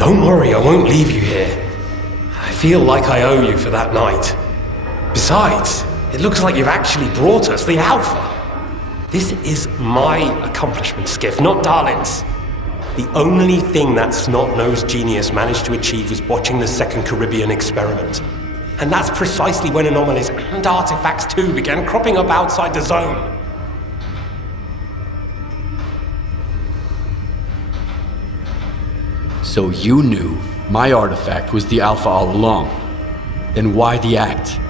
Don't worry, I won't leave you here. I feel like I owe you for that night. Besides, it looks like you've actually brought us the Alpha. This is my accomplishment, Skif, not Darlin's. The only thing that snot-nosed genius managed to achieve was watching the second Caribbean experiment. And that's precisely when anomalies and artifacts too began cropping up outside the zone. So you knew my artifact was the Alpha all along. Then why the act?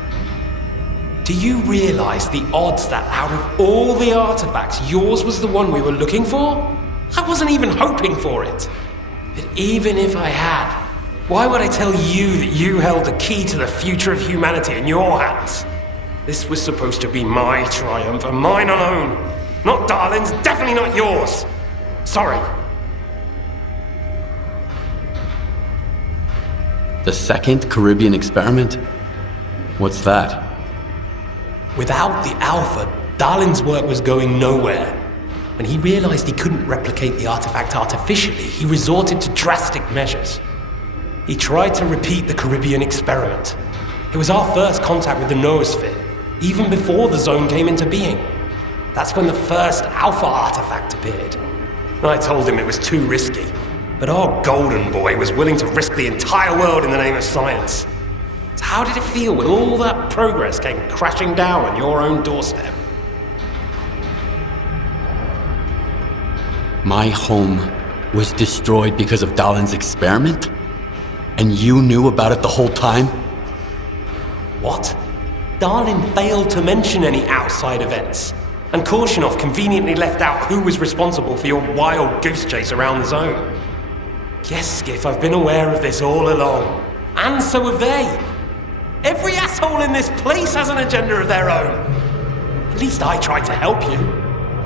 Do you realize the odds that out of all the artifacts, yours was the one we were looking for? I wasn't even hoping for it. But even if I had, why would I tell you that you held the key to the future of humanity in your hands? This was supposed to be my triumph and mine alone. Not Darlin's, definitely not yours. Sorry. The second Caribbean experiment? What's that? Without the Alpha, Darlin's work was going nowhere. When he realized he couldn't replicate the artifact artificially, he resorted to drastic measures. He tried to repeat the Caribbean experiment. It was our first contact with the noosphere, even before the zone came into being. That's when the first Alpha artifact appeared. I told him it was too risky, but our golden boy was willing to risk the entire world in the name of science. So how did it feel when all that progress came crashing down on your own doorstep? My home was destroyed because of Darlin's experiment? And you knew about it the whole time? What? Darlin failed to mention any outside events, and Korshunov conveniently left out who was responsible for your wild goose chase around the zone. Yes, Skif, I've been aware of this all along. And so have they. Every asshole in this place has an agenda of their own. At least I tried to help you.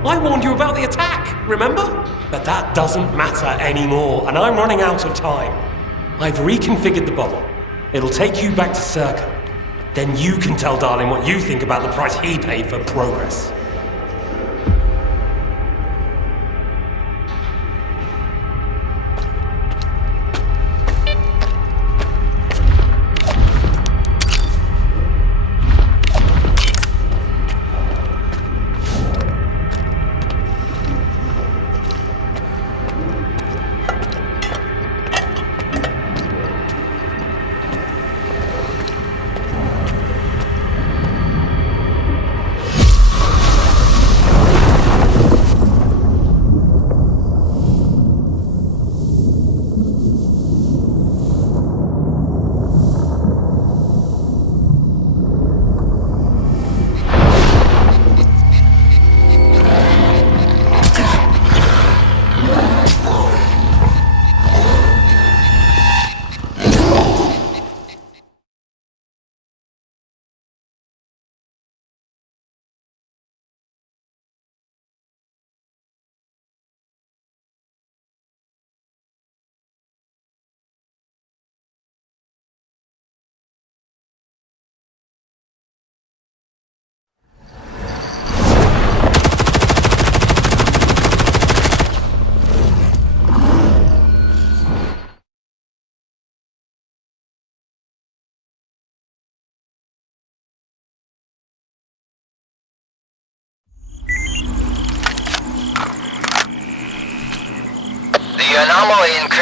I warned you about the attack, remember? But that doesn't matter anymore, and I'm running out of time. I've reconfigured the bubble. It'll take you back to Circa. Then you can tell Darlin what you think about the price he paid for progress.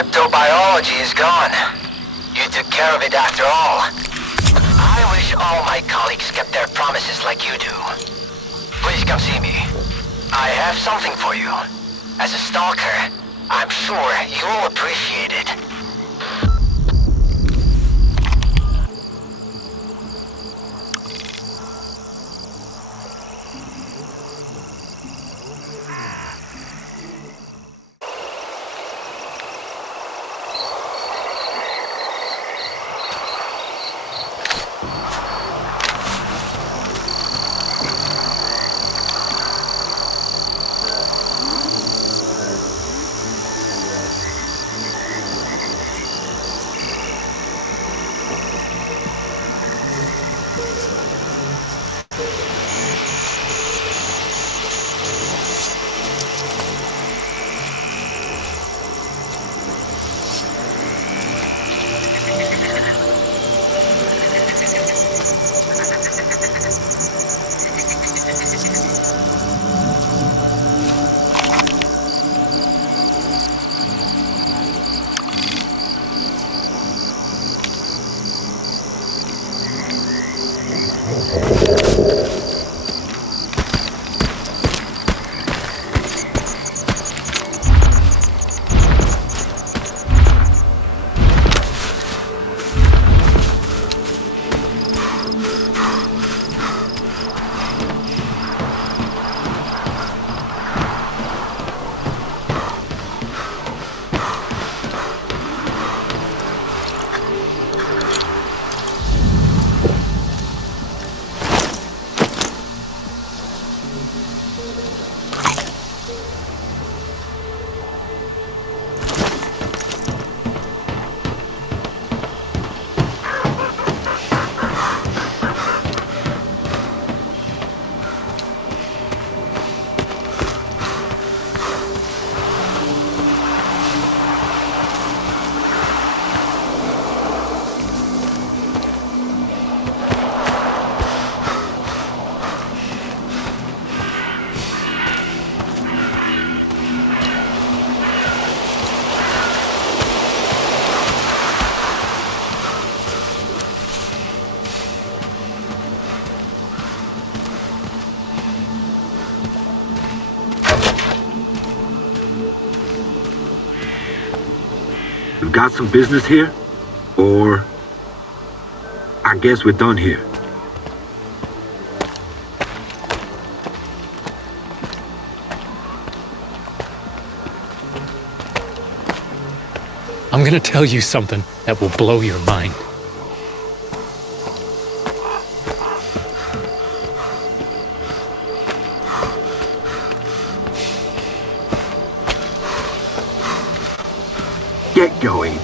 cryptobiology is gone. You took care of it after all. I wish all my colleagues kept their promises like you do. Please come see me. I have something for you. As a stalker, I'm sure you'll appreciate it. We've got some business here? Or... I guess we're done here. I'm gonna tell you something that will blow your mind. Get going.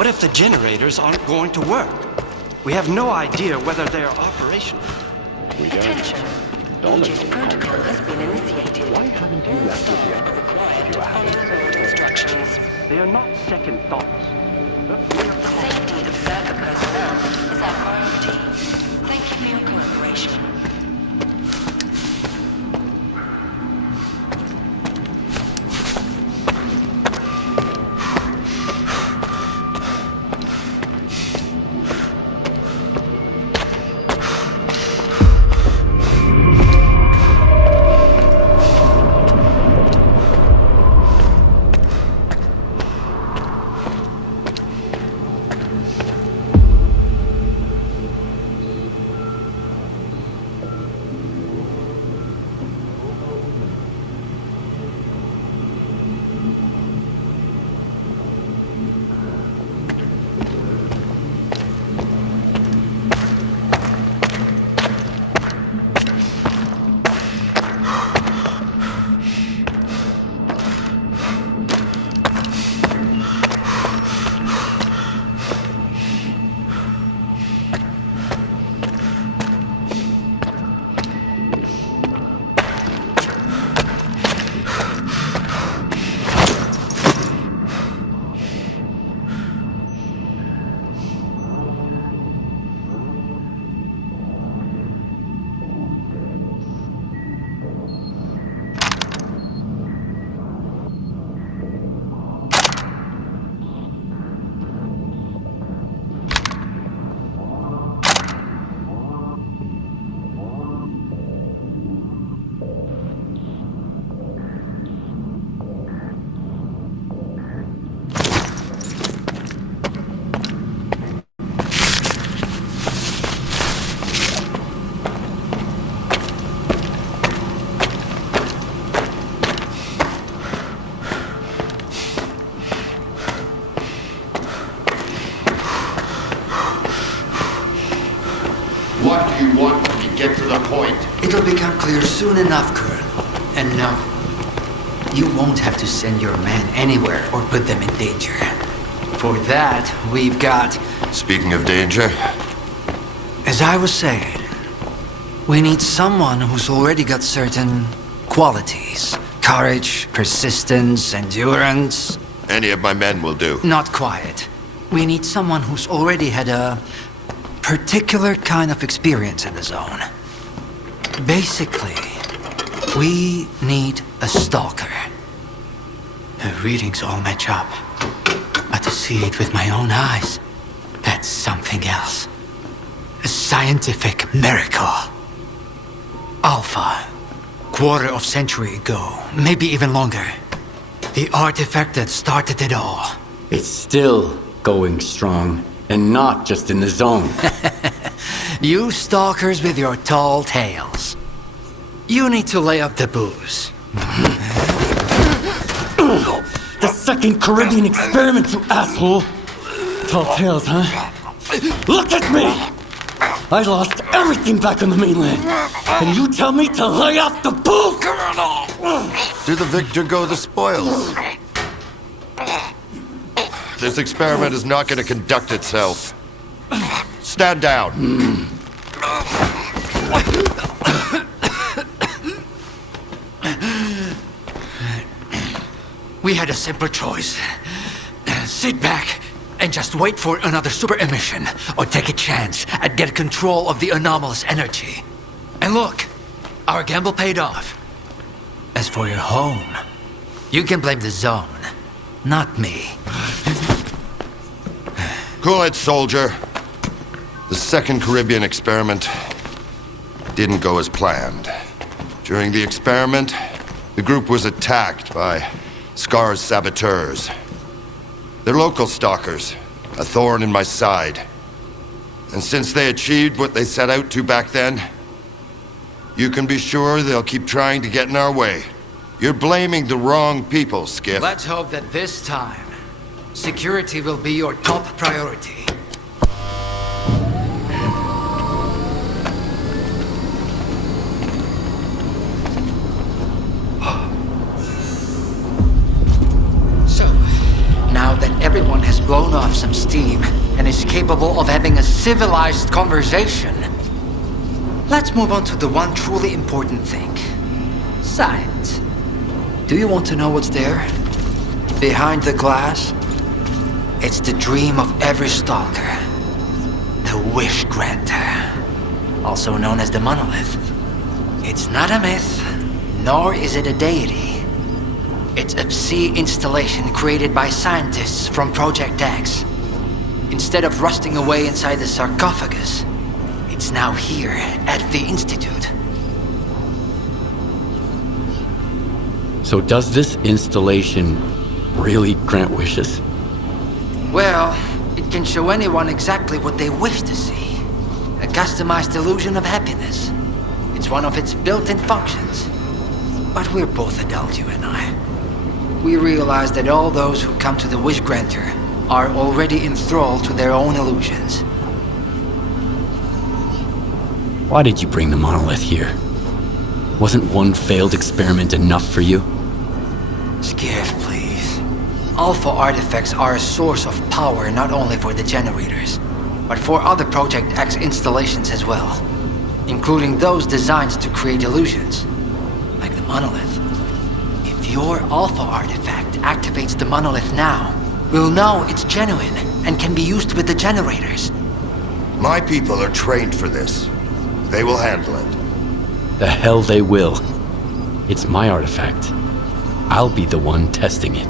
What if the generators aren't going to work? We have no idea whether they are operational. Attention. Aegis protocol has been initiated. Why haven't you left it yet? Required to follow board instructions. They are not second thoughts. The safety of Zerka personnel is our priority. Thank you for your cooperation. you want when you get to the point. It'll become clear soon enough, Colonel. And no, you won't have to send your men anywhere or put them in danger. For that, we've got... Speaking of danger, As I was saying, we need someone who's already got certain qualities. Courage, persistence, endurance. any of my men will do. Not quiet. We need someone who's already had a particular kind of experience in the zone. Basically, we need a stalker. The readings all match up. But to see it with my own eyes, that's something else. A scientific miracle. Alpha. Quarter of century ago, maybe even longer. The artifact that started it all. It's still going strong, and not just in the zone. You stalkers with your tall tales. You need to lay up the booze. The second Caribbean experiment, you asshole! Tall tales, huh? Look at me! I lost everything back on the mainland. And you tell me to lay off the booze? To the victor go the spoils. This experiment is not going to conduct itself. Stand down. We had a simple choice. Sit back and just wait for another super emission, or take a chance at getting control of the anomalous energy. And look, our gamble paid off. As for your home, you can blame the zone, not me. Cool it, soldier. The second Caribbean experiment didn't go as planned. During the experiment, the group was attacked by Scar's saboteurs. They're local stalkers, a thorn in my side. And since they achieved what they set out to back then, you can be sure they'll keep trying to get in our way. You're blaming the wrong people, Skif. Let's hope that this time, security will be your top priority. So, now that everyone has blown off some steam and is capable of having a civilized conversation, let's move on to the one truly important thing. Science. Do you want to know what's there? Behind the glass? It's the dream of every stalker. The wish granter. Also known as the monolith. It's not a myth, nor is it a deity. It's a sea installation created by scientists from Project X. Instead of rusting away inside the sarcophagus, it's now here at the Institute. So does this installation really grant wishes? Well, it can show anyone exactly what they wish to see. A customized illusion of happiness. It's one of its built-in functions. But we're both adults, you and I. We realize that all those who come to the wish granter are already enthralled to their own illusions. Why did you bring the monolith here? Wasn't one failed experiment enough for you? Skif, please. Alpha artifacts are a source of power not only for the generators, but for other Project X installations as well, including those designed to create illusions, like the monolith. If your Alpha artifact activates the monolith now, we'll know it's genuine and can be used with the generators. My people are trained for this. They will handle it. The hell they will. It's my artifact. I'll be the one testing it.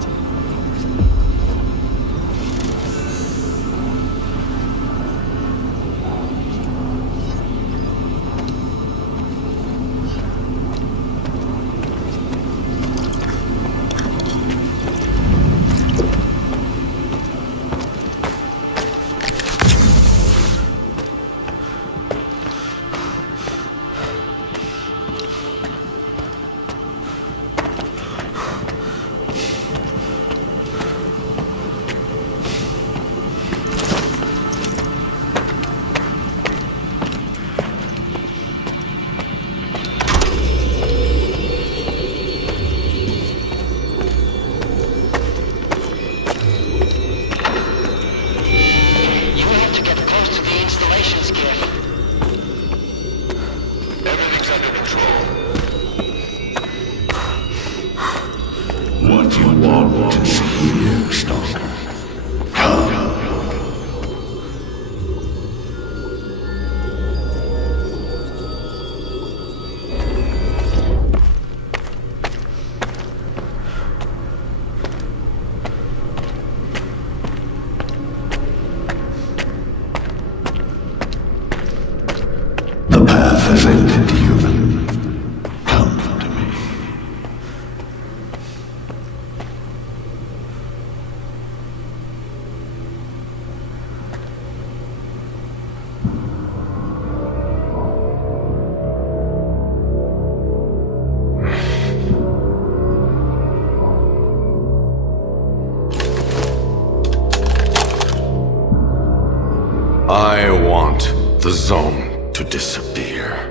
zone to disappear.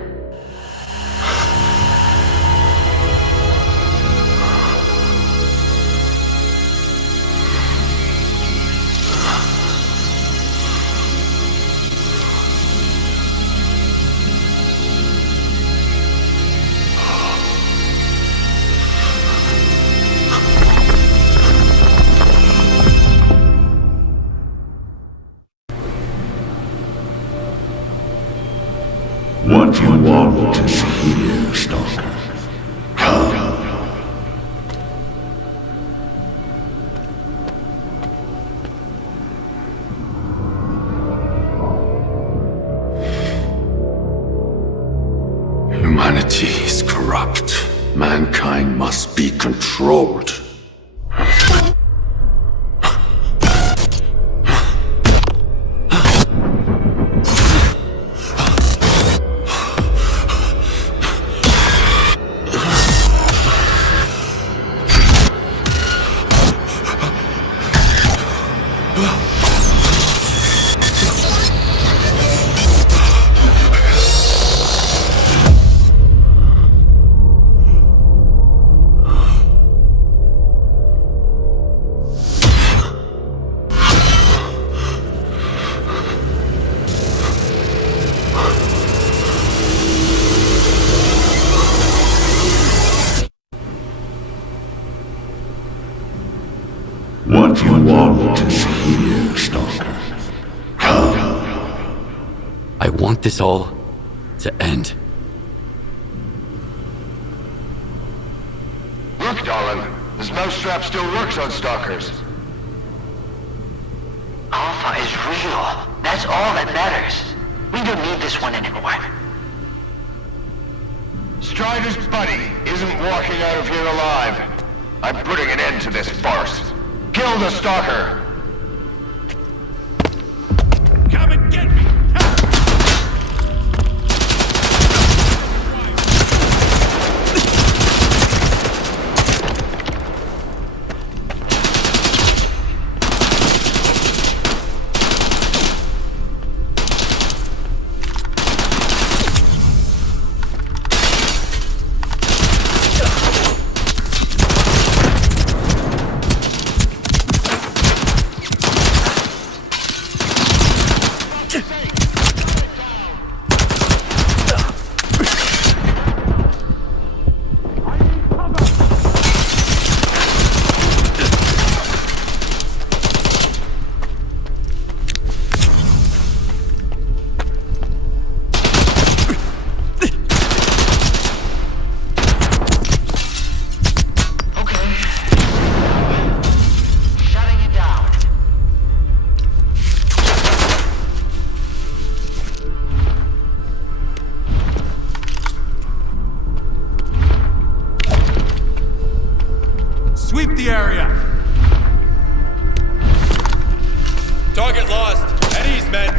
What you want is here, Stalker. Come. Humanity is corrupt. Mankind must be controlled. What you want is here, Stalker. Come. I want this all to end. Look, darling, this mousetrap still works on stalkers. Alpha is real. That's all that matters. We don't need this one anymore. Strider's buddy isn't walking out of here alive. I'm putting an end to this farce. Kill the stalker! Come and get me! Sweep the area! Target lost. At ease, men.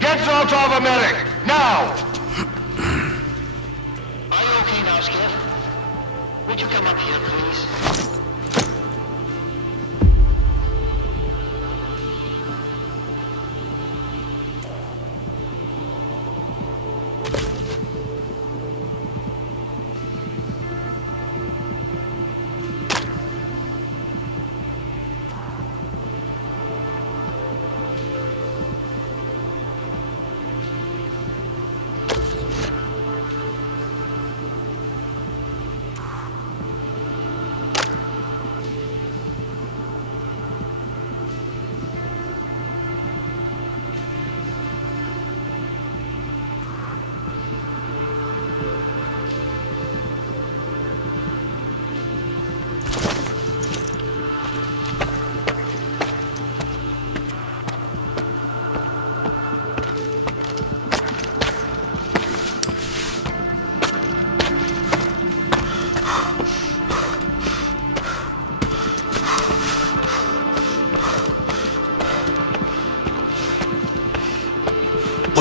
Get Salt off a medic! Now! Are you okay now, Skif? Would you come up here, please?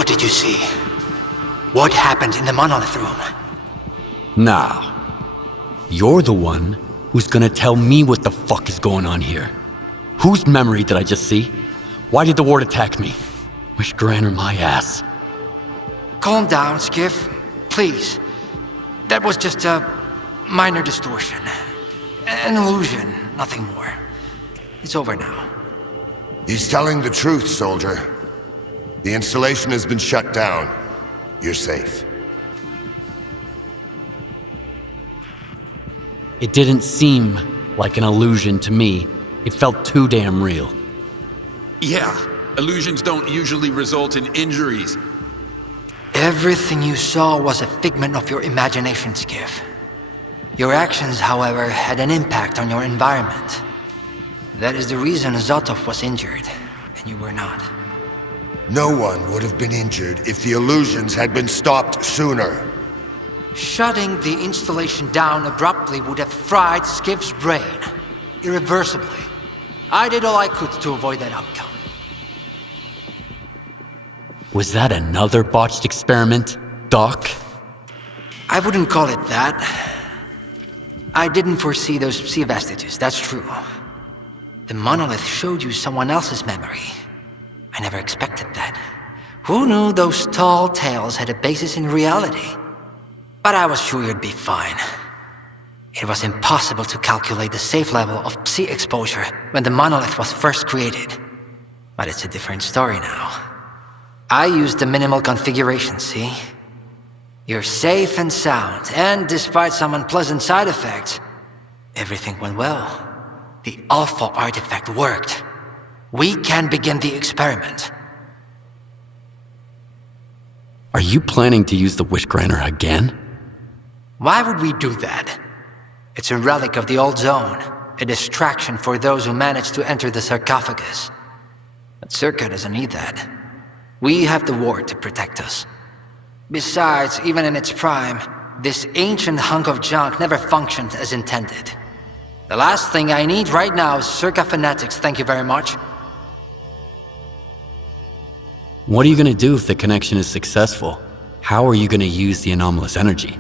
What did you see? What happened in the monolith room? Now, you're the one who's gonna tell me what the fuck is going on here. Whose memory did I just see? Why did the ward attack me? Wish Granner my ass. Calm down, Skif. Please. That was just a minor distortion. An illusion, nothing more. It's over now. He's telling the truth, soldier. The installation has been shut down. You're safe. It didn't seem like an illusion to me. It felt too damn real. Yeah, illusions don't usually result in injuries. Everything you saw was a figment of your imagination, Skif. Your actions, however, had an impact on your environment. That is the reason Zotov was injured, and you were not. No one would have been injured if the illusions had been stopped sooner. Shutting the installation down abruptly would have fried Skif's brain. Irreversibly. I did all I could to avoid that outcome. Was that another botched experiment, Doc? I wouldn't call it that. I didn't foresee those sea vestiges, that's true. The monolith showed you someone else's memory. I never expected that. Who knew those tall tales had a basis in reality? But I was sure you'd be fine. It was impossible to calculate the safe level of psi exposure when the monolith was first created. But it's a different story now. I used the minimal configuration, see? You're safe and sound, and despite some unpleasant side effects, everything went well. The Alpha artifact worked. We can begin the experiment. Are you planning to use the Wish Granner again? Why would we do that? It's a relic of the old zone, a distraction for those who manage to enter the sarcophagus. But Circa doesn't need that. We have the ward to protect us. Besides, even in its prime, this ancient hunk of junk never functioned as intended. The last thing I need right now is Circa fanatics, thank you very much. What are you gonna do if the connection is successful? How are you gonna use the anomalous energy?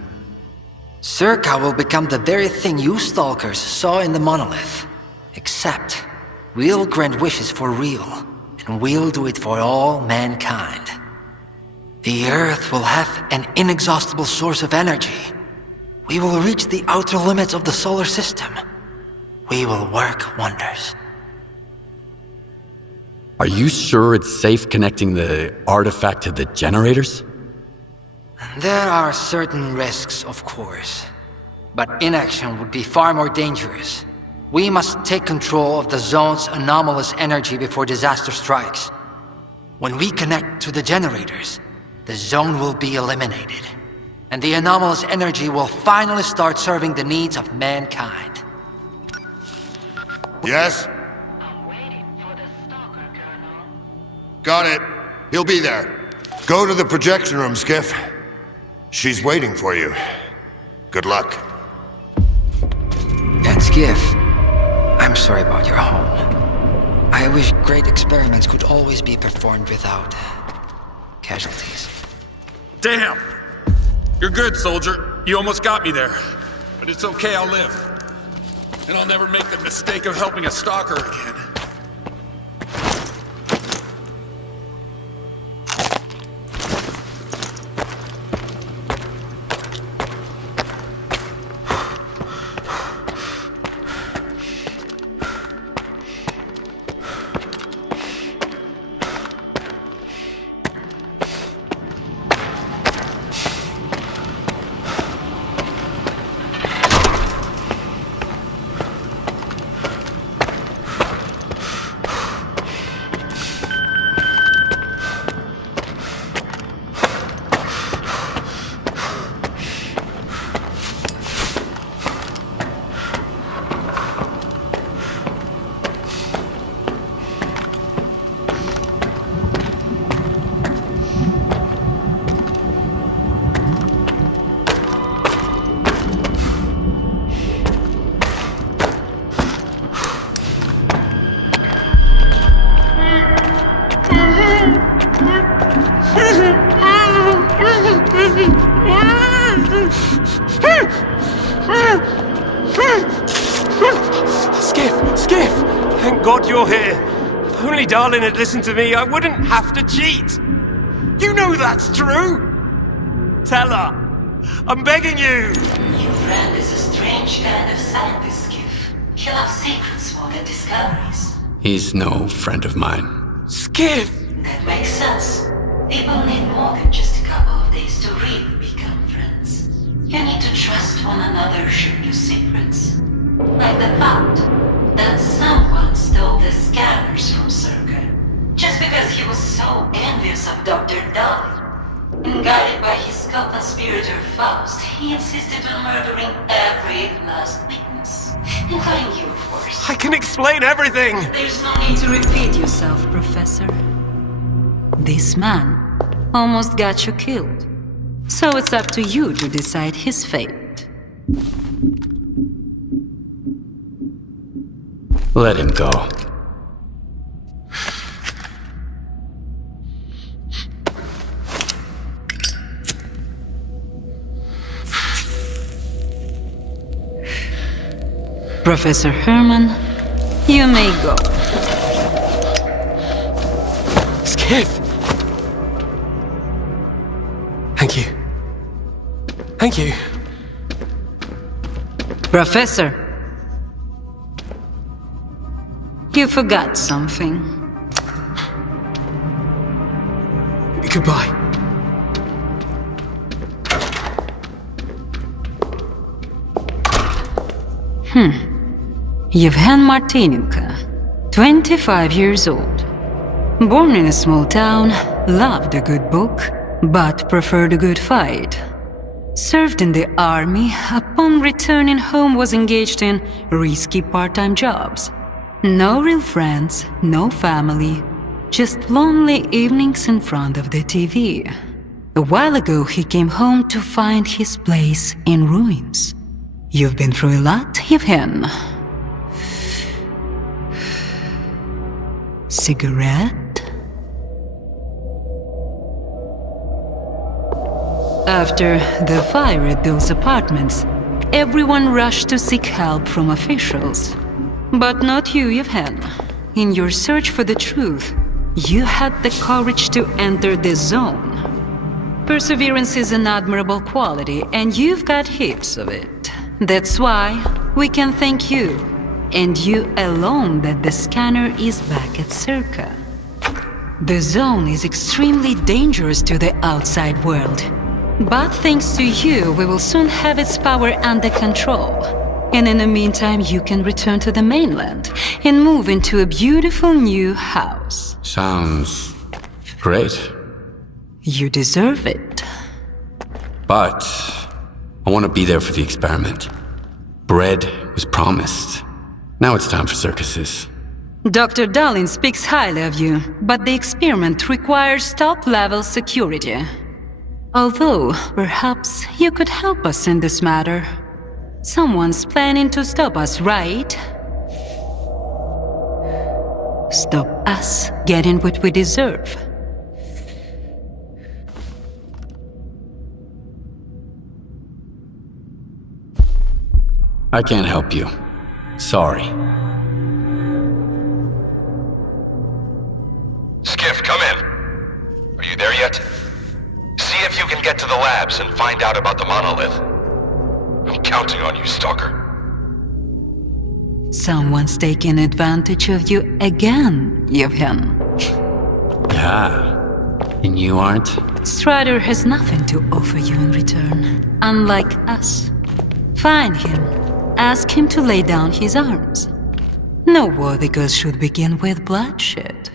Circa will become the very thing you Stalkers saw in the monolith. Except, we'll grant wishes for real, and we'll do it for all mankind. The Earth will have an inexhaustible source of energy. We will reach the outer limits of the solar system. We will work wonders. Are you sure it's safe connecting the artifact to the generators? There are certain risks, of course. But inaction would be far more dangerous. We must take control of the zone's anomalous energy before disaster strikes. When we connect to the generators, the zone will be eliminated. And the anomalous energy will finally start serving the needs of mankind. Yes? I'm waiting for the Stalker, Colonel. Got it. He'll be there. Go to the projection room, Skif. She's waiting for you. Good luck. And Skif, I'm sorry about your home. I wish great experiments could always be performed without casualties. Damn! You're good, soldier. You almost got me there. But it's okay, I'll live. And I'll never make the mistake of helping a stalker again. Skif! Thank God you're here. If only Darlin had listened to me, I wouldn't have to cheat. You know that's true. Tell her. I'm begging you. Your friend is a strange kind of scientist, Skif. He loves secrets more than discoveries. He's no friend of mine. Skif! That makes sense. People need more than just a couple of days to really become friends. You need to trust one another, share your secrets. Like the fact that someone stole the scanners from Circa just because he was so envious of Dr. Dolly. And guided by his co-conspirator Faust, he insisted on murdering every last witness, including you, of course. I can explain everything! There's no need to repeat yourself, Professor. This man almost got you killed. So it's up to you to decide his fate. Let him go. Professor Herman, you may go. Skif! Thank you. Thank you. Professor, you forgot something. Goodbye. Yevhen Martinenko, 25 years old. Born in a small town, loved a good book, but preferred a good fight. Served in the army, upon returning home was engaged in risky part-time jobs. No real friends, no family, just lonely evenings in front of the TV. A while ago he came home to find his place in ruins. You've been through a lot, Yevhen. Cigarette? After the fire at those apartments, everyone rushed to seek help from officials. But not you, Yevhen. In your search for the truth, you had the courage to enter the zone. Perseverance is an admirable quality, and you've got heaps of it. That's why we can thank you, and you alone, that the scanner is back at Circa. The zone is extremely dangerous to the outside world. But thanks to you, we will soon have its power under control. And in the meantime, you can return to the mainland and move into a beautiful new house. Sounds great. You deserve it. But I want to be there for the experiment. Bread was promised. Now it's time for circuses. Dr. Darlin speaks highly of you, but the experiment requires top-level security. Although, perhaps you could help us in this matter. Someone's planning to stop us, right? Stop us getting what we deserve. I can't help you. Sorry. Skif, come in. Are you there yet? See if you can get to the labs and find out about the monolith. I'm counting on you, Stalker. Someone's taking advantage of you again, Yevhen. Yeah. And you aren't? Strider has nothing to offer you in return, unlike us. Find him. Ask him to lay down his arms. No worthy cause should begin with bloodshed.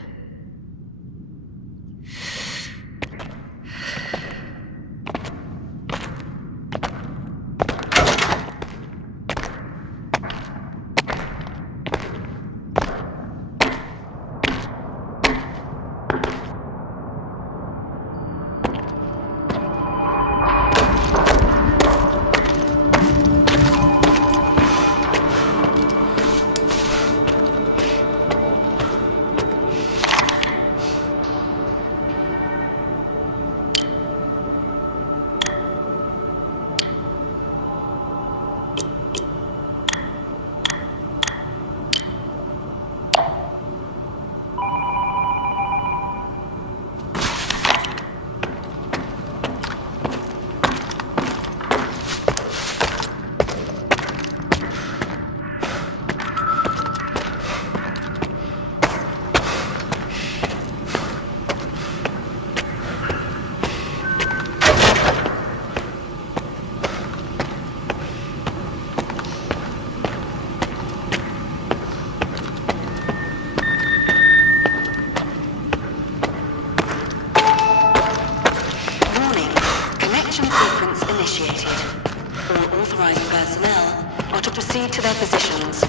to their positions.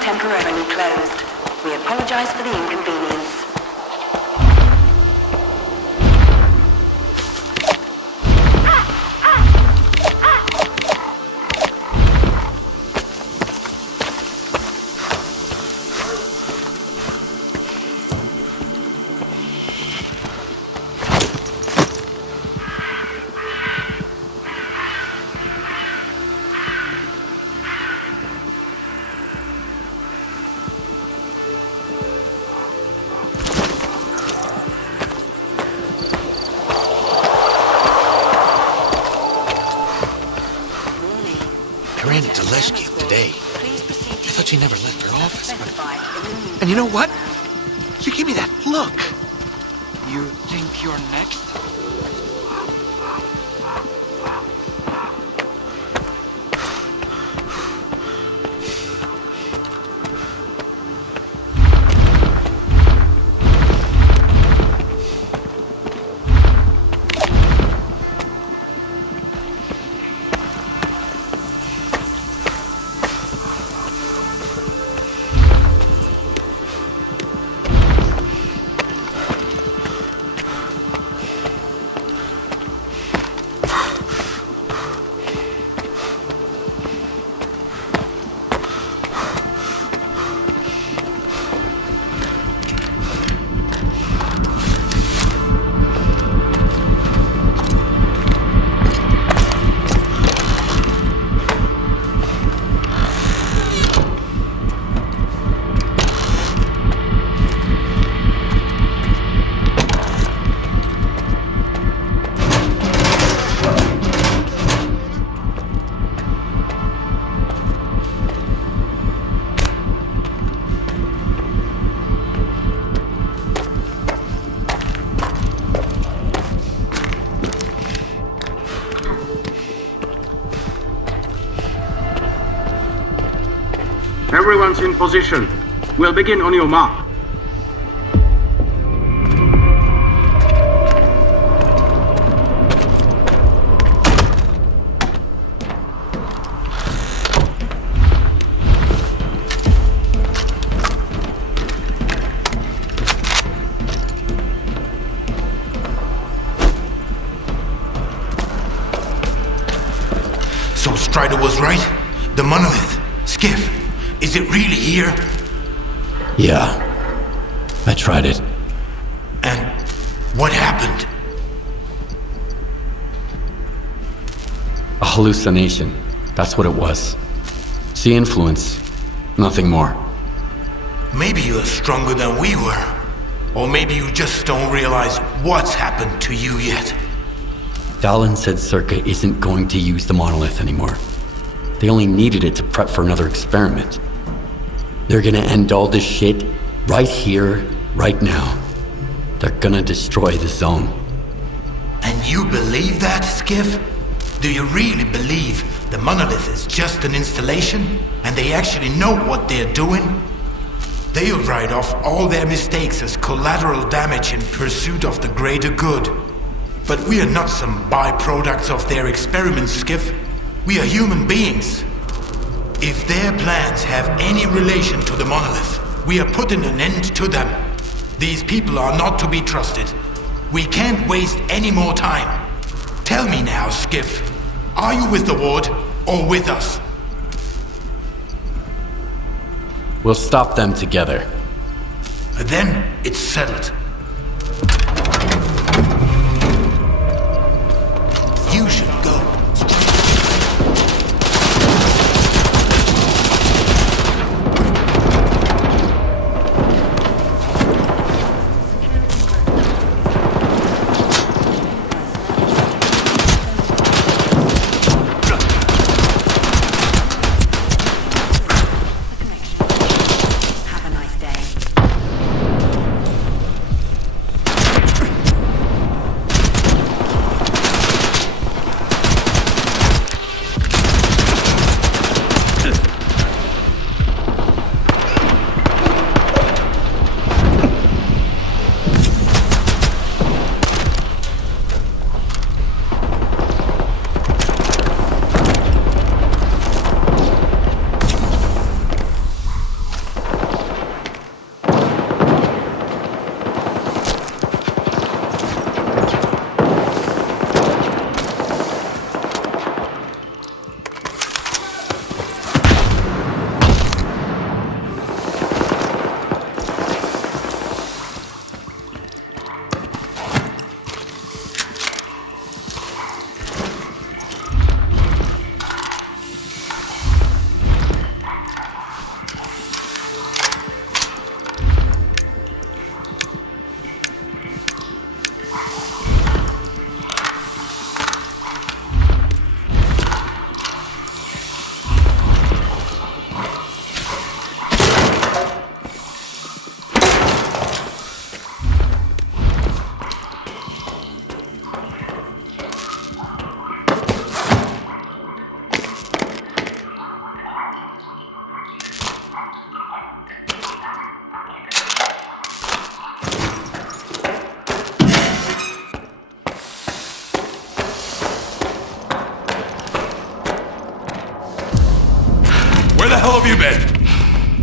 Temporarily closed. We apologize for the inconvenience. Today. I thought you never left her office. And you know what? You gave me that look. You think you're next? Everyone's in position. We'll begin on your mark. So Strider was right? The monolith, Skif. Is it really here? Yeah. I tried it. And what happened? A hallucination. That's what it was. Sea influence. Nothing more. Maybe you're stronger than we were. Or maybe you just don't realize what's happened to you yet. Dallin said Circa isn't going to use the monolith anymore. They only needed it to prep for another experiment. They're gonna end all this shit right here, right now. They're gonna destroy the zone. And you believe that, Skif? Do you really believe the monolith is just an installation and they actually know what they're doing? They'll write off all their mistakes as collateral damage in pursuit of the greater good. But we are not some byproducts of their experiments, Skif. We are human beings. If their plans have any relation to the monolith, we are putting an end to them. These people are not to be trusted. We can't waste any more time. Tell me now, Skif, are you with the Ward or with us? We'll stop them together. Then it's settled. You should go.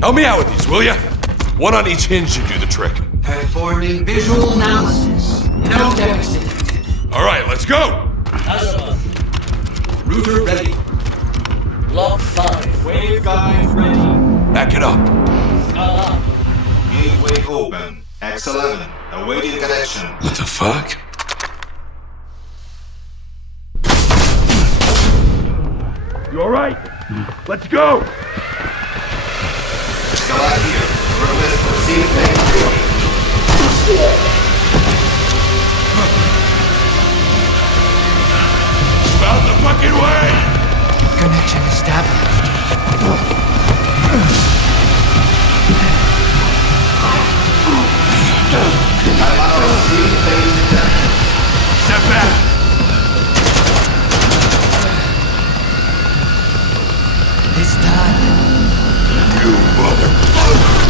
Help me out with these, will ya? One on each hinge should do the trick. Performing visual analysis. No deficit. All right, let's go! Router ready. Block 5. Wave guide ready. Back it up. Gateway open. X11. Awaiting connection. What the fuck? You alright? Let's go! Skyline here. Request proceed main. Out the fucking way! Connection established. Step back! This time. You motherfucker!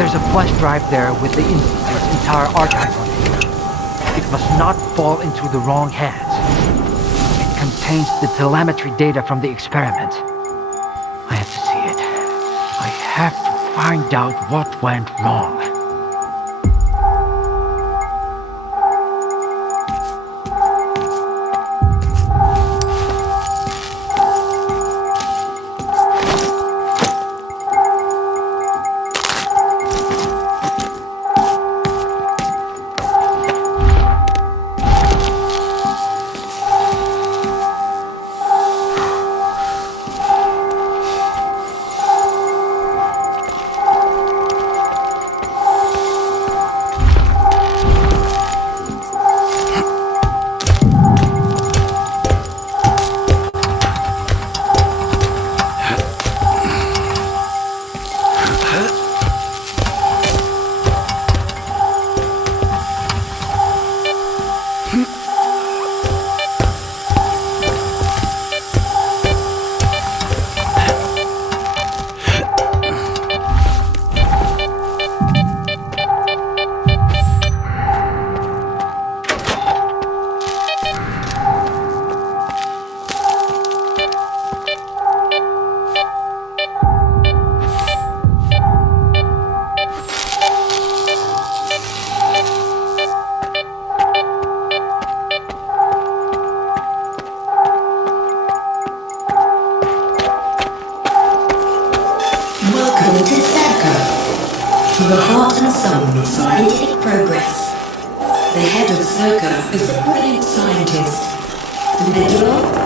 There's a flash drive there with the Institute's entire archive on it. It must not fall into the wrong hands. It contains the telemetry data from the experiment. I have to see it. I have to find out what went wrong. Welcome to Stalker, to the heart and soul of scientific progress. The head of Stalker is a brilliant scientist, the middle,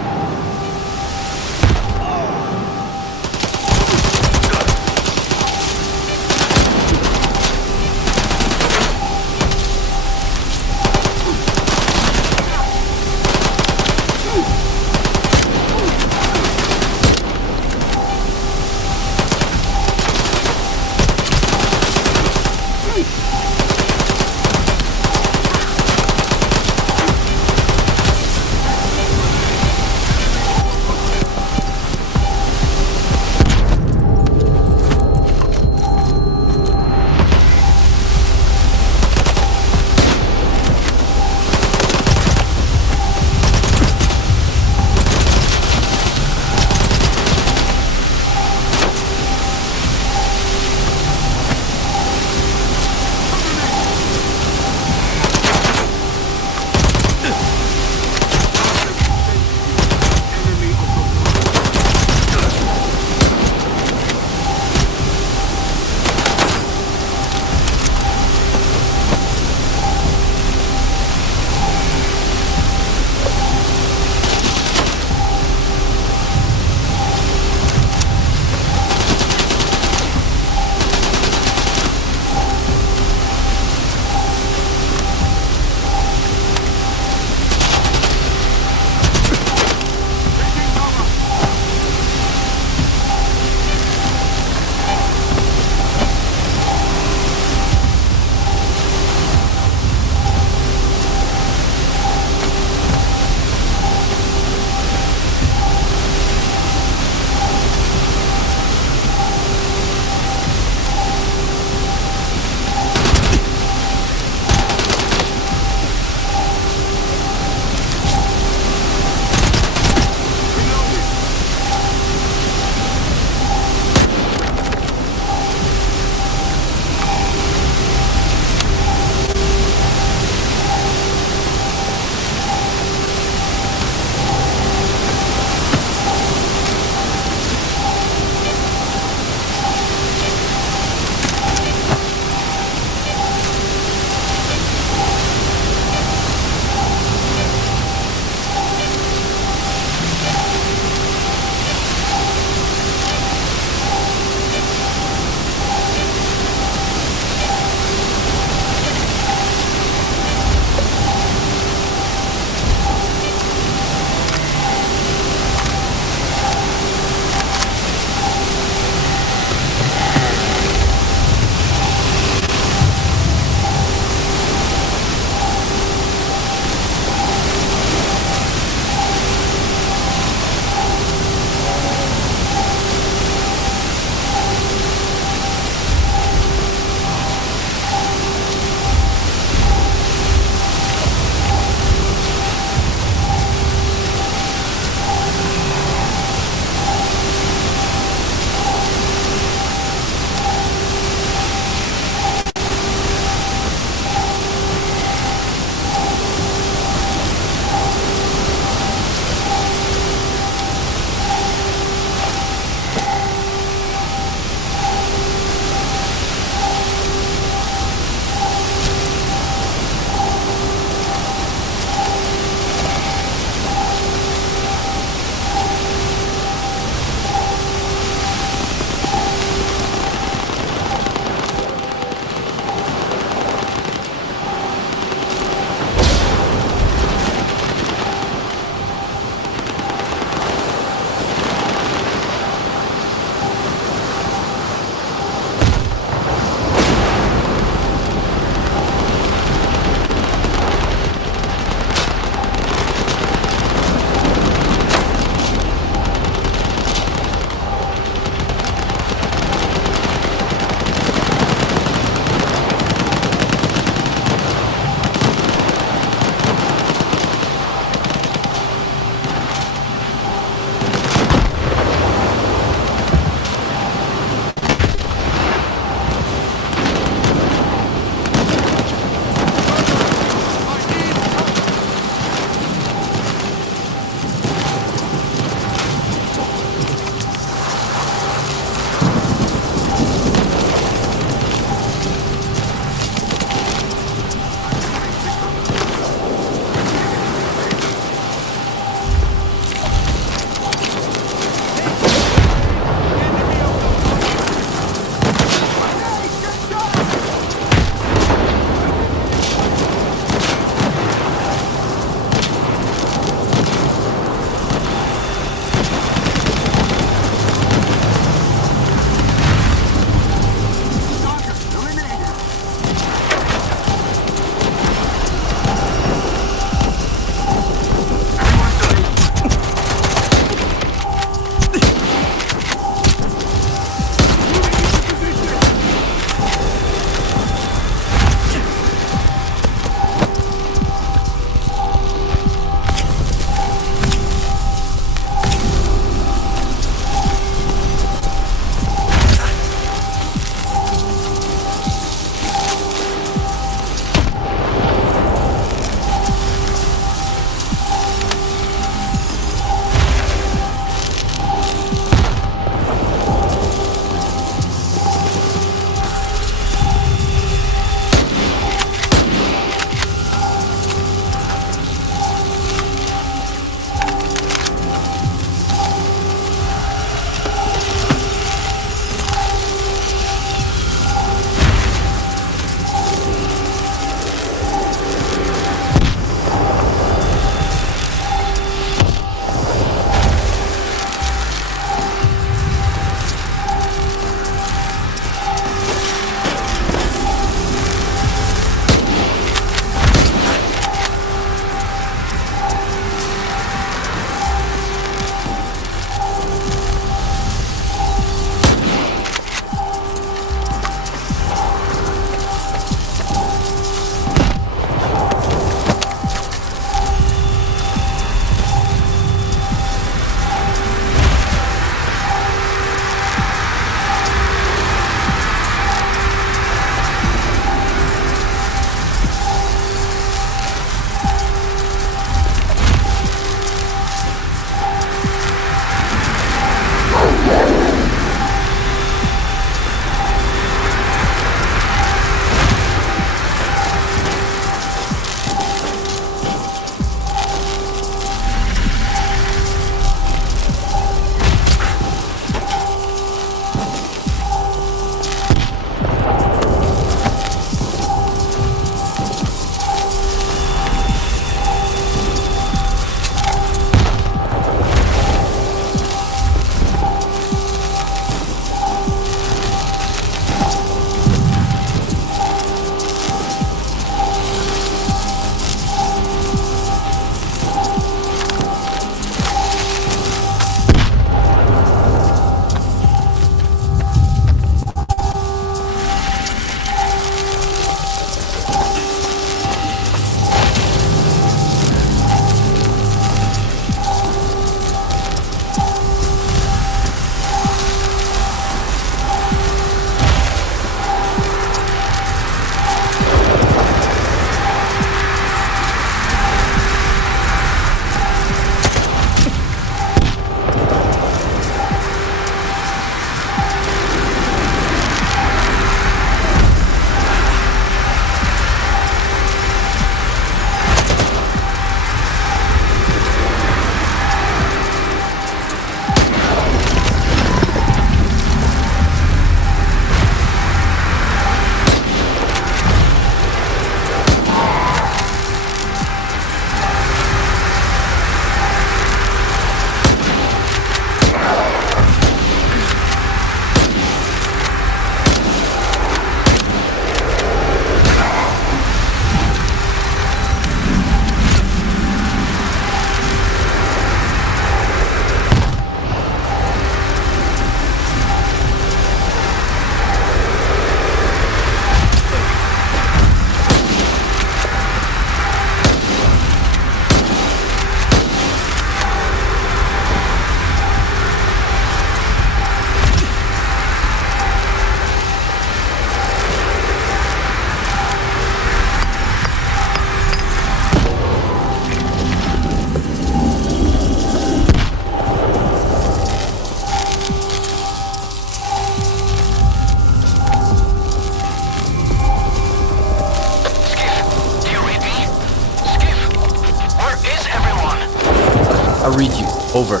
I read you. Over.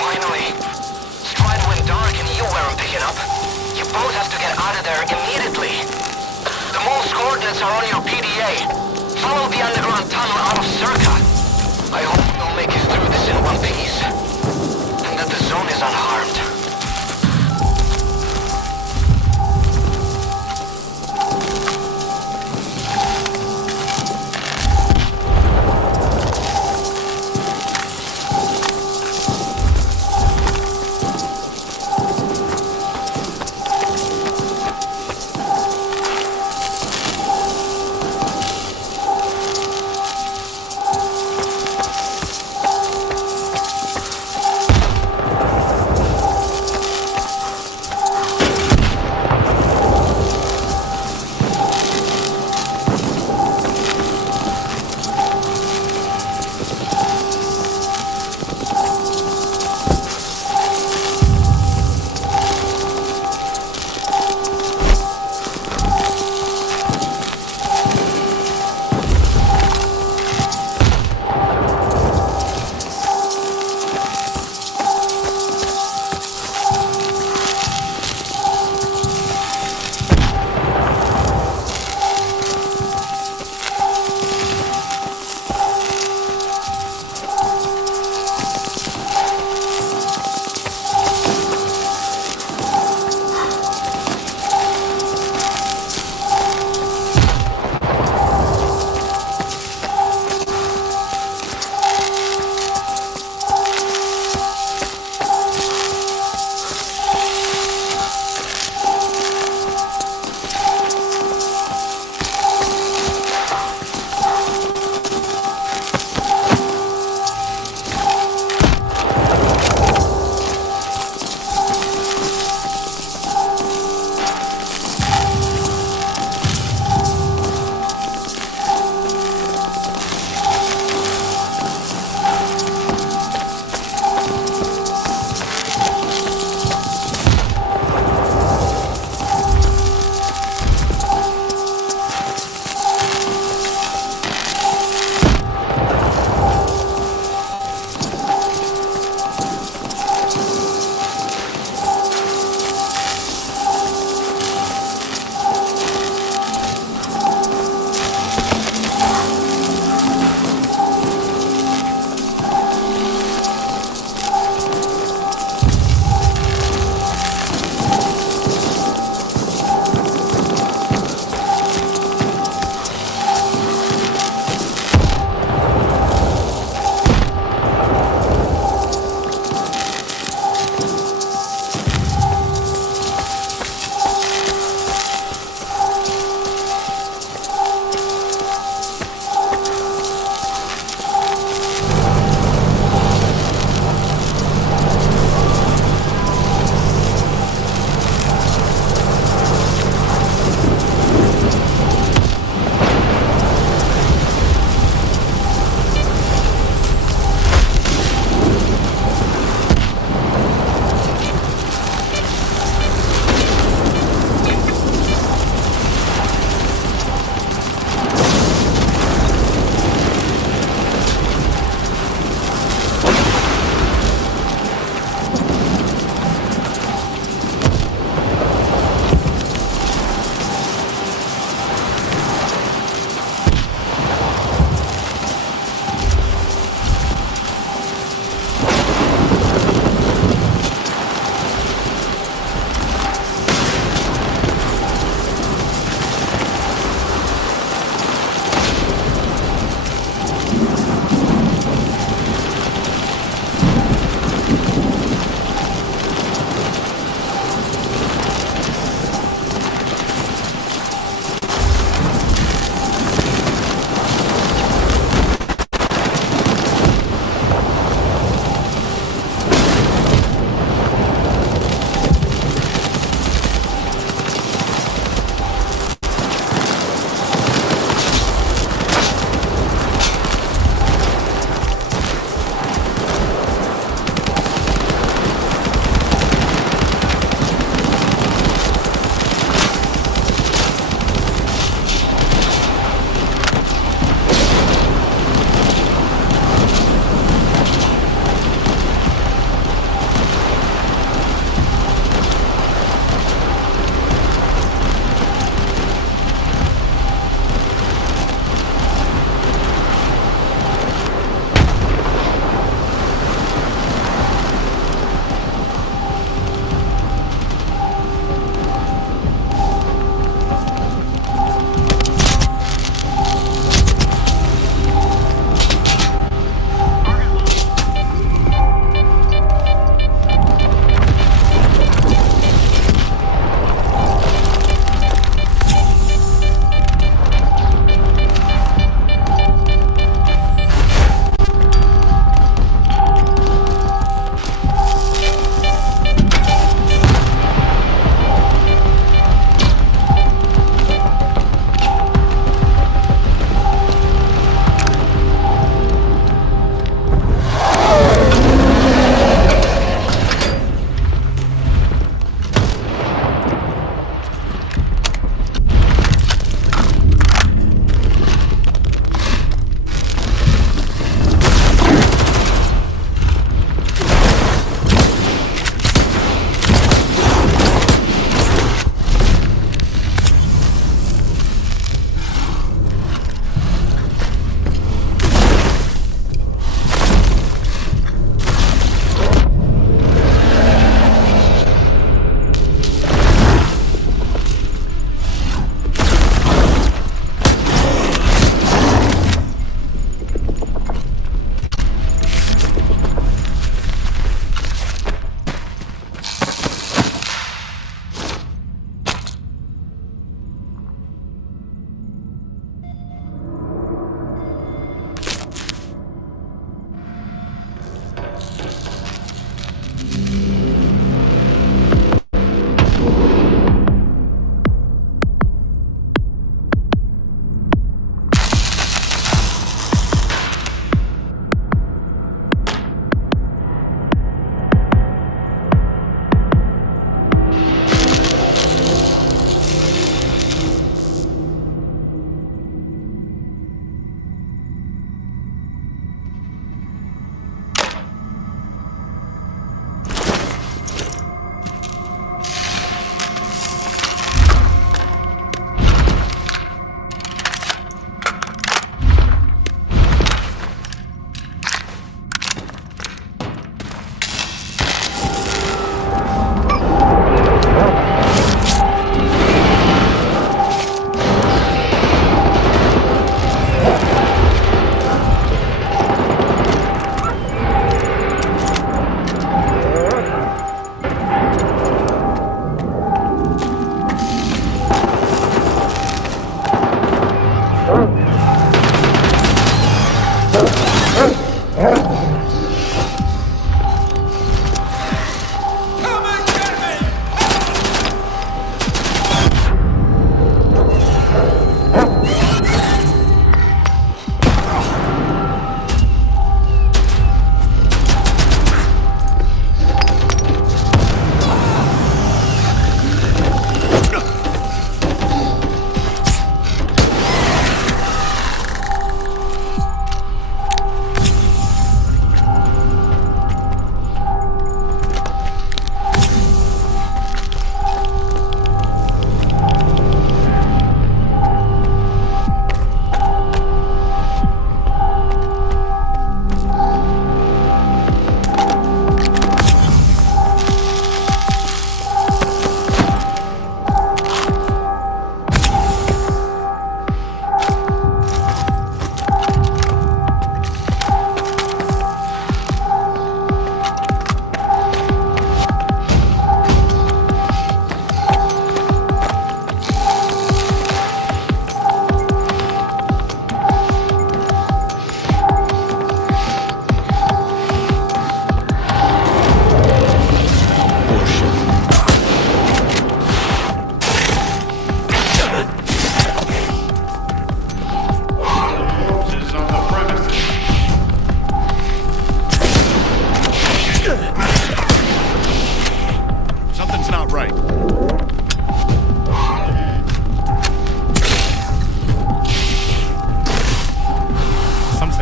Finally. Stride went dark and you weren't picking up. You both have to get out of there immediately. The mole's coordinates are on your PDA. Follow the underground tunnel out of Circa. I hope you'll make it through this in one piece. And that the zone is unharmed.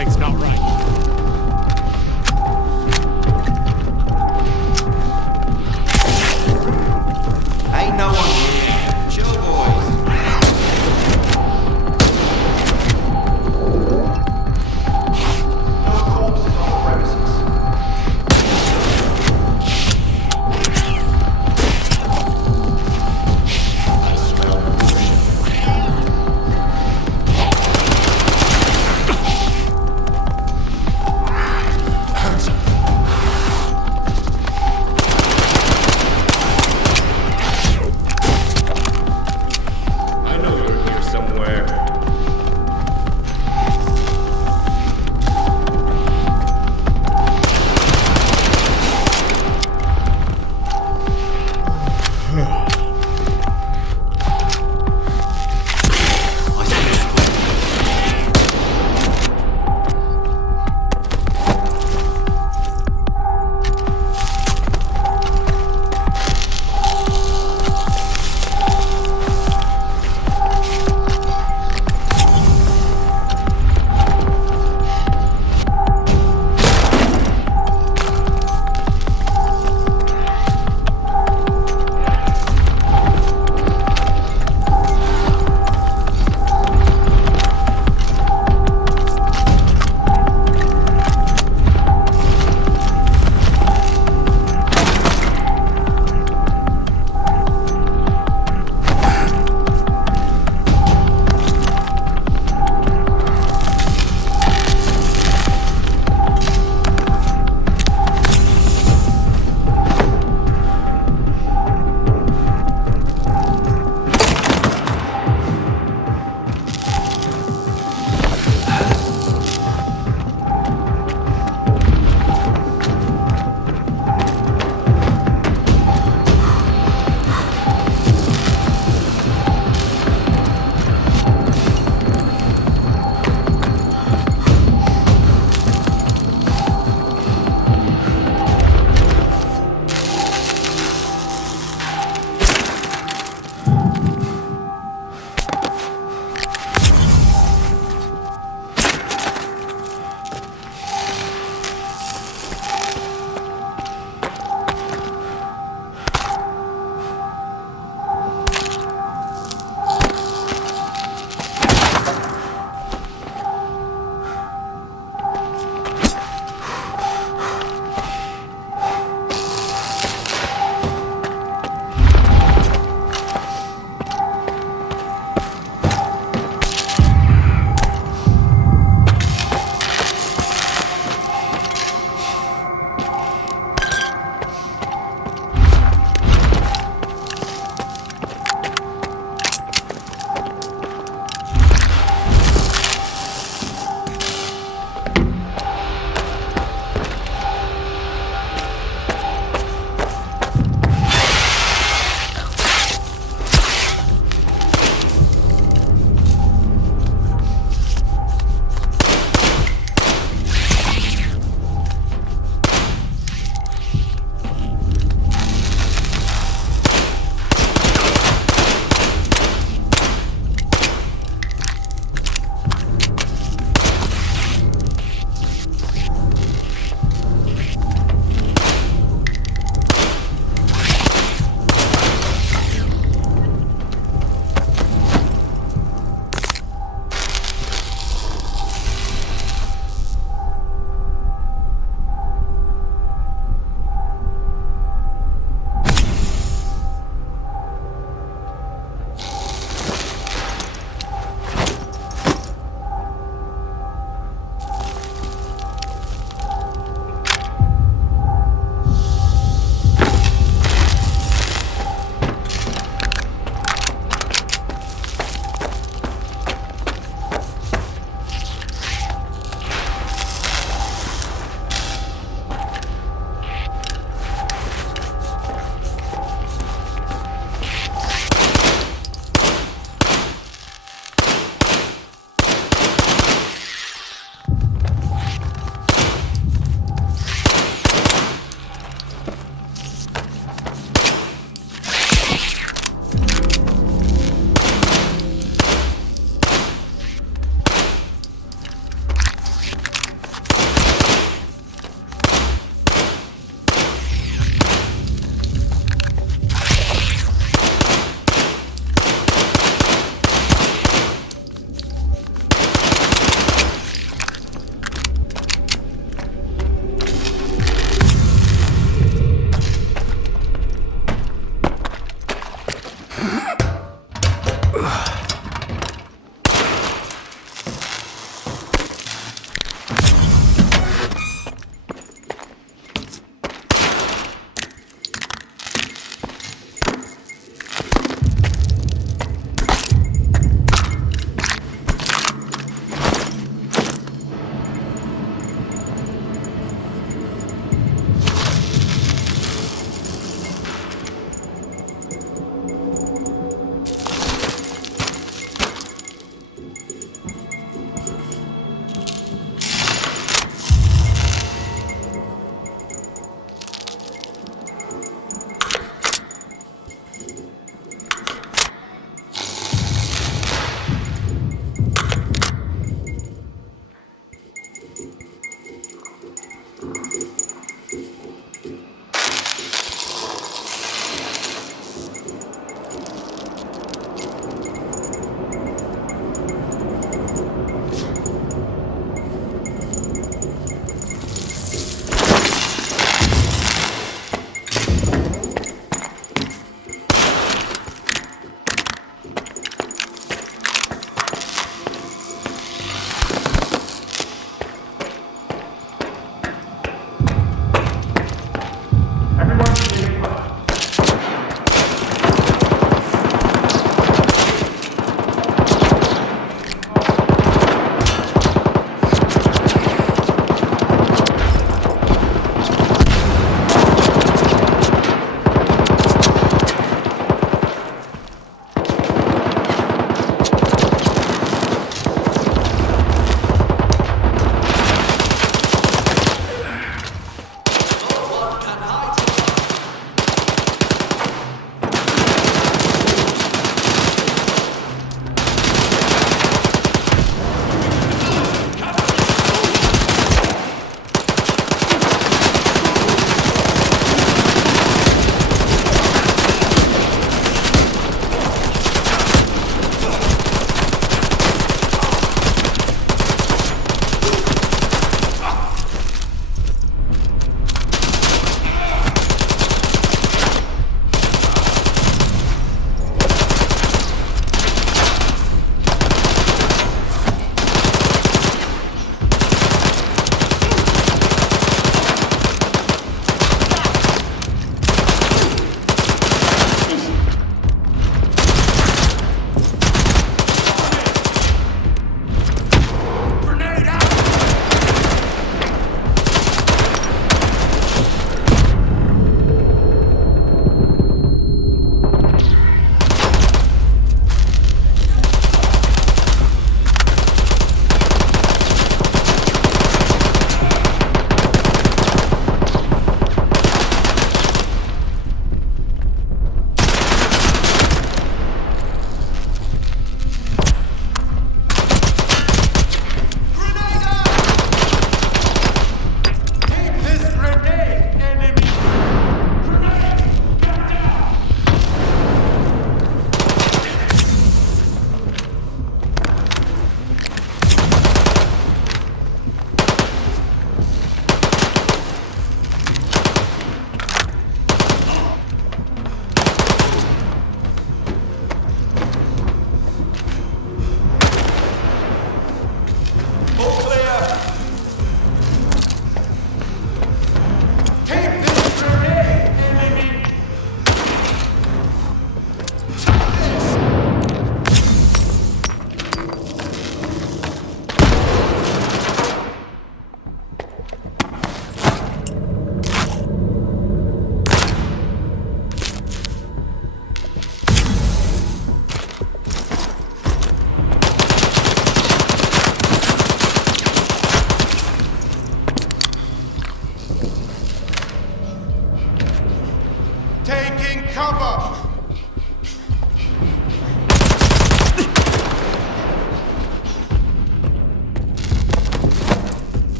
Something's not right. Ain't no one here. Chill, boys. No corpses on the premises. I smell pollution.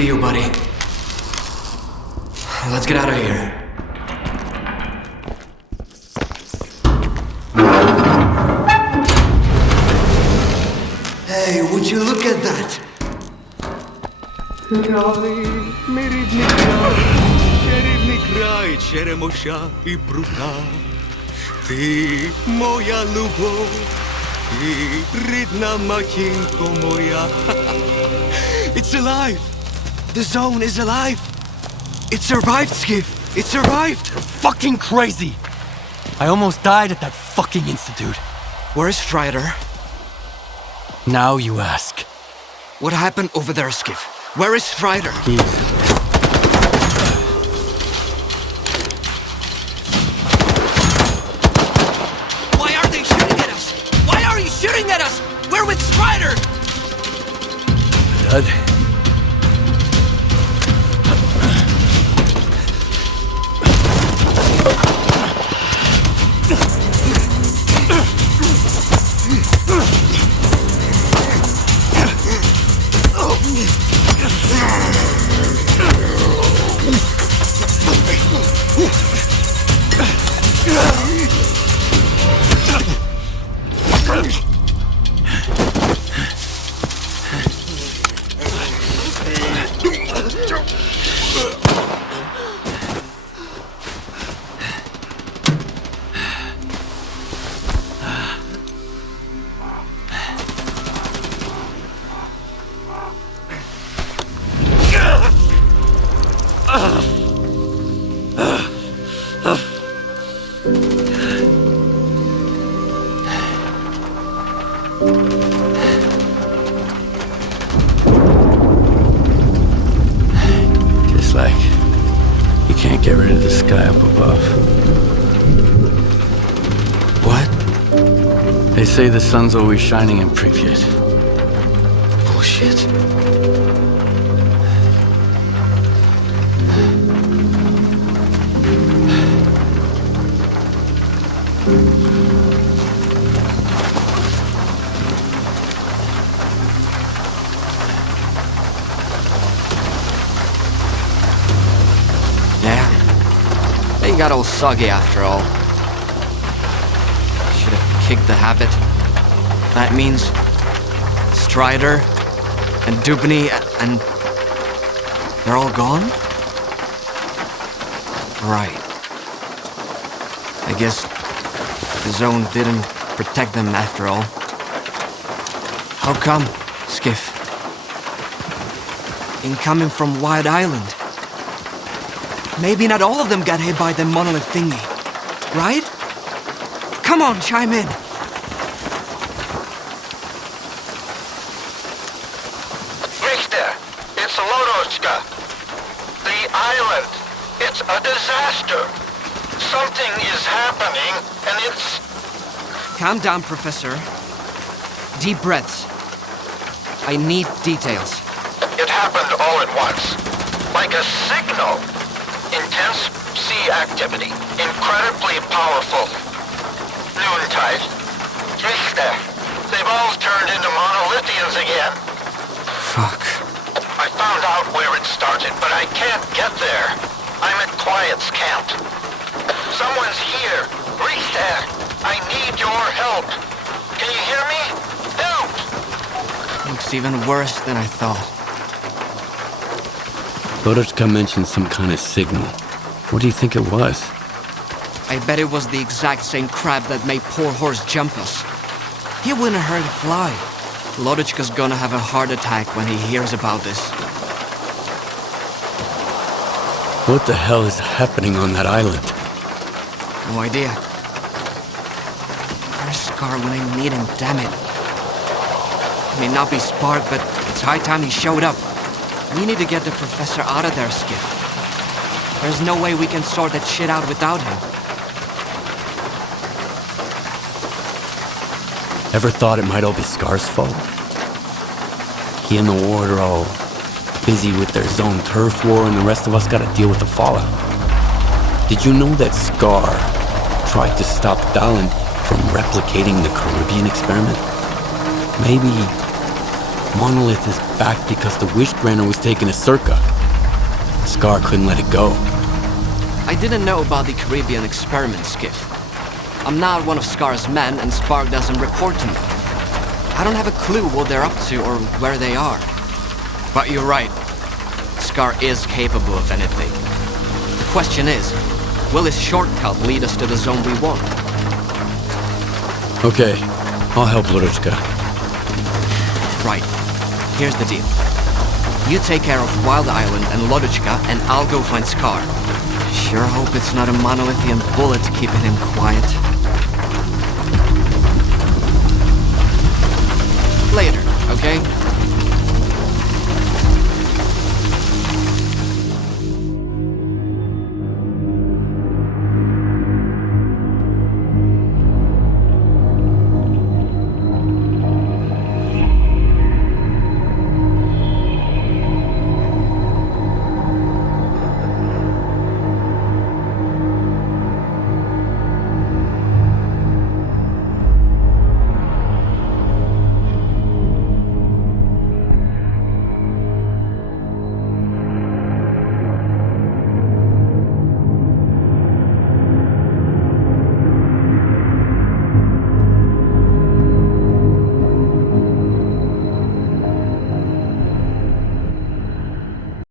see you, buddy. Let's get out of here. Hey, would you look at that? Ти моя любов, і рідна матінко моя. It's alive! The zone is alive! It survived, Skif! It survived! You're fucking crazy! I almost died at that fucking institute. Where's Strider? Now you ask. What happened over there, Skif? Where is Strider? Why are they shooting at us? Why are you shooting at us? We're with Strider! Dud. Just like you can't get rid of the sky up above. What? They say the sun's always shining in Pripyat. Bullshit. Yeah. They got all soggy after all. Should have kicked the habit. That means Strider and Dubny and they're all gone? Right. I guess the zone didn't protect them after all. How come, Skif? Incoming from White Island. Maybe not all of them got hit by the monolith thingy, right? Come on, chime in. Richter, it's Lodochka. The island. It's a disaster. Something is happening, and it's... Calm down, Professor. Deep breaths. I need details. It happened all at once. Like a signal. Intense sea activity. Incredibly powerful. Noontide. Richter. They've all turned into monolithians again. Fuck. I found out where it started, but I can't get there. I'm at Quiet's camp. Someone's here. Richter. I need your help. Can you hear me? Help! Looks even worse than I thought. Lodochka mentioned some kind of signal. What do you think it was? I bet it was the exact same crab that made poor horse jump us. He wouldn't hurt a fly. Lodochka's gonna have a heart attack when he hears about this. What the hell is happening on that island? No idea. Where's Scar when I need him, damn it? May not be Spark, but it's high time he showed up. We need to get the professor out of there, Skif. There's no way we can sort that shit out without him. Ever thought it might all be Scar's fault? He and the ward are all busy with their zone turf war, and the rest of us gotta deal with the fallout. Did you know that Scar tried to stop Dallin from replicating the Caribbean experiment? Maybe Monolith is back because the Wishbrenner was taken to Circa. Scar couldn't let it go. I didn't know about the Caribbean experiment, Skif. I'm not one of Scar's men, and Spark doesn't report to me. I don't have a clue what they're up to or where they are. But you're right. Scar is capable of anything. The question is, will his shortcut lead us to the zone we want? Okay, I'll help Lodishka. Right. Here's the deal. You take care of Wild Island and Lodishka, and I'll go find Scar. Sure hope it's not a monolithian bullet keeping him quiet. Later, okay?